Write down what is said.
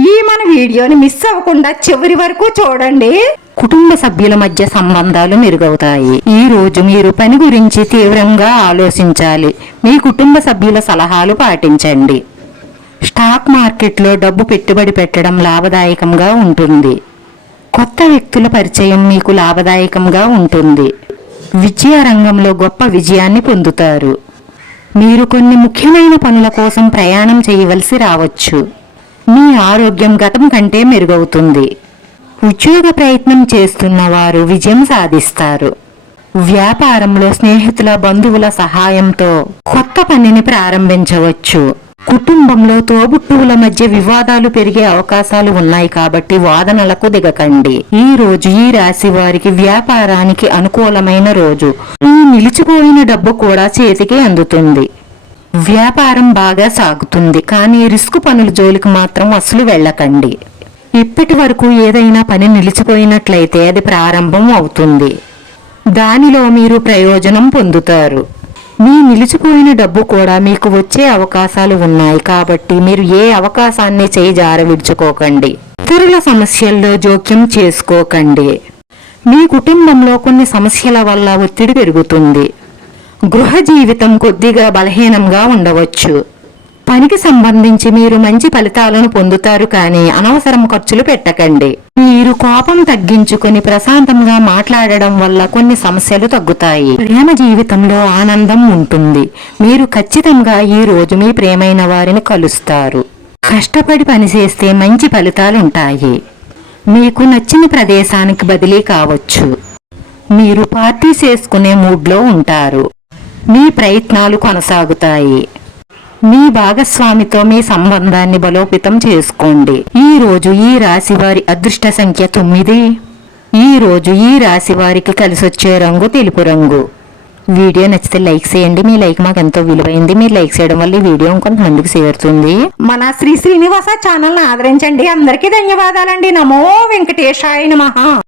ఈ మన వీడియోని మిస్ అవ్వకుండా చివరి వరకు చూడండి. కుటుంబ సభ్యుల మధ్య సంబంధాలు మెరుగవుతాయి. ఈ రోజు మీరు పని గురించి తీవ్రంగా ఆలోచించాలి. మీ కుటుంబ సభ్యుల సలహాలు పాటించండి. స్టాక్ మార్కెట్లో డబ్బు పెట్టుబడి పెట్టడం లాభదాయకంగా ఉంటుంది. కొత్త వ్యక్తుల పరిచయం మీకు లాభదాయకంగా ఉంటుంది. విద్యా రంగంలో గొప్ప విజయాన్ని పొందుతారు. మీరు కొన్ని ముఖ్యమైన పనుల కోసం ప్రయాణం చేయవలసి రావచ్చు. మీ ఆరోగ్యం గతం కంటే మెరుగవుతుంది. ఉద్యోగ ప్రయత్నం చేస్తున్న వారు విజయం సాధిస్తారు. వ్యాపారంలో స్నేహితుల బంధువుల సహాయంతో కొత్త పనిని ప్రారంభించవచ్చు. కుటుంబంలో తోబుట్టువుల మధ్య వివాదాలు పెరిగే అవకాశాలు ఉన్నాయి కాబట్టి వాదనలకు దిగకండి. ఈ రోజు ఈ రాశి వారికి వ్యాపారానికి అనుకూలమైన రోజు. ఈ నిలిచిపోయిన డబ్బు కూడా చేతికి అందుతుంది. వ్యాపారం బాగా సాగుతుంది కానీ రిస్క్ పనుల జోలికి మాత్రం అసలు వెళ్ళకండి. ఇప్పటి వరకు ఏదైనా పని నిలిచిపోయినట్లయితే అది ప్రారంభం అవుతుంది. దానిలో మీరు ప్రయోజనం పొందుతారు. మీ నిలిచిపోయిన డబ్బు కూడా మీకు వచ్చే అవకాశాలు ఉన్నాయి కాబట్టి మీరు ఏ అవకాశాన్ని చేయి జారవిడ్చుకోకండి ఇతరుల సమస్యల్లో జోక్యం చేసుకోకండి. మీ కుటుంబంలో కొన్ని సమస్యల వల్ల ఒత్తిడి పెరుగుతుంది. గృహ జీవితం కొద్దిగా బలహీనంగా ఉండవచ్చు. పనికి సంబంధించి మీరు మంచి ఫలితాలను పొందుతారు కానీ అనవసరం ఖర్చులు పెట్టకండి. మీరు కోపం తగ్గించుకొని ప్రశాంతంగా మాట్లాడడం వల్ల కొన్ని సమస్యలు తగ్గుతాయి. ప్రేమ జీవితంలో ఆనందం ఉంటుంది. మీరు ఖచ్చితంగా ఈ రోజు మీ ప్రేమైన వారిని కలుస్తారు. కష్టపడి పనిచేస్తే మంచి ఫలితాలుంటాయి. మీకు నచ్చిన ప్రదేశానికి బదిలీ కావచ్చు. మీరు పార్టీ చేసుకునే మూడ్లో ఉంటారు. మీ ప్రయత్నాలు కొనసాగుతాయి. మీ భాగస్వామితో మీ సంబంధాన్ని బలోపేతం చేసుకోండి. ఈ రోజు ఈ రాశి వారి అదృష్ట సంఖ్య తొమ్మిది. ఈ రోజు ఈ రాశి వారికి కలిసొచ్చే రంగు తెలుపు రంగు. వీడియో నచ్చితే లైక్ చేయండి. మీ లైక్ మాకు ఎంతో విలువైంది. మీరు లైక్ చేయడం వల్ల ఈ వీడియో కొంతమందికి చేరుతుంది. మన శ్రీ శ్రీనివాస ఛానల్ ఆదరించండి. అందరికీ ధన్యవాదాలండి. నమో వెంకటేశాయ నమ.